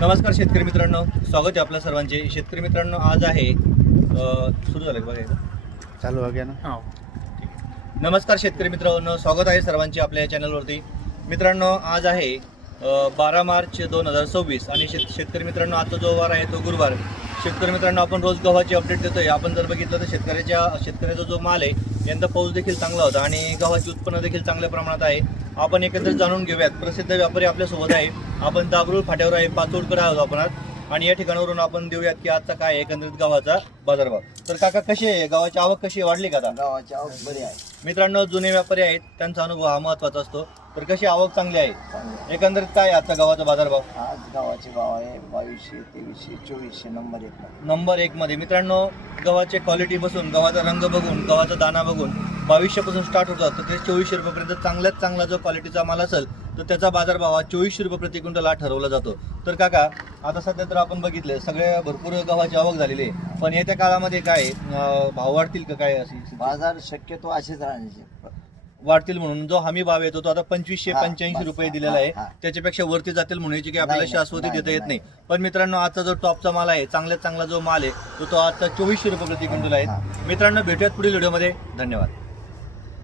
नमस्कार शेतकरी मित्रांनो, स्वागत आहे आपल्या सर्वांचे. शेतकरी मित्रांनो, आज आहे सुरू झालं बघा, चालू हो गया ना. हां. नमस्कार शेतकरी मित्रांनो, स्वागत आहे सर्वांचे आपल्या या चॅनलवरती. मित्रांनो, आज आहे 12 मार्च 2026 आणि शेतकरी मित्रांनो, आजचा जो वार आहे तो गुरुवार. शेतकरी मित्रांनो, आपण रोज गव्हाची अपडेट देतोय. आपण जर बघितलं तर शेतकऱ्याचा जो माल आहे यंदा पाऊस देखील चांगला होता आणि गव्हाचे उत्पन्न देखील चांगल्या प्रमाणात आहे. आपण एकंदरीत जाणून घेऊयात. प्रसिद्ध व्यापारी आपल्यासोबत आहे. आपण दाबरूळ फाट्यावर आहे, पाचोडकडे आहोत आपण आज. आणि या ठिकाणावरून आपण देऊयात की आजचा काय आहे एकंदरीत गव्हाचा बाजारभाव. तर काका, कशी आहे गव्हाची आवक, कशी वाढली का आता? गावाची आवक बरी आहे. मित्रांनो, जुने व्यापारी आहेत, त्यांचा अनुभव हा महत्वाचा असतो. तर कशी आवक चांगली आहे एकंदरीत. काय आजचा गव्हाचा बाजारभाव? आज गावाचे भाव आहे 2200, 2300, 2400 नंबर 1 नंबर 1 मध्ये. मित्रांनो, गव्हाचे क्वालिटी बसून, गव्हाचा रंग बघून, गव्हाचा दाना बघून 2200 पासून स्टार्ट होतात. तर ते 2400 रुपयापर्यंत चांगल्यात चांगला जो क्वालिटीचा माल असेल तर त्याचा बाजारभाव हा 2400 रुपये प्रति क्विंटल हा ठरवला जातो. तर काका, आता सध्या तर आपण बघितले सगळ्या भरपूर गव्हाची आवक झालेली आहे, पण येत्या काळामध्ये काय भाव वाढतील का? काय अशी बाजार शक्यतो असेच राहण्याचे. वाढतील म्हणून जो हमी भाव येतो तो आता 2585 रुपये दिलेला आहे. हा. त्याच्यापेक्षा वरती जातील म्हणून याची काही आपल्याला नाही, शाश्वती नाही, देता येत नाही. नाही. पण मित्रांनो, आजचा जो टॉपचा माल आहे, चांगल्यात चांगला जो माल आहे तो आता 2400 रुपये प्रति क्विंटल आहे. मित्रांनो, भेटूयात पुढील व्हिडिओमध्ये. धन्यवाद.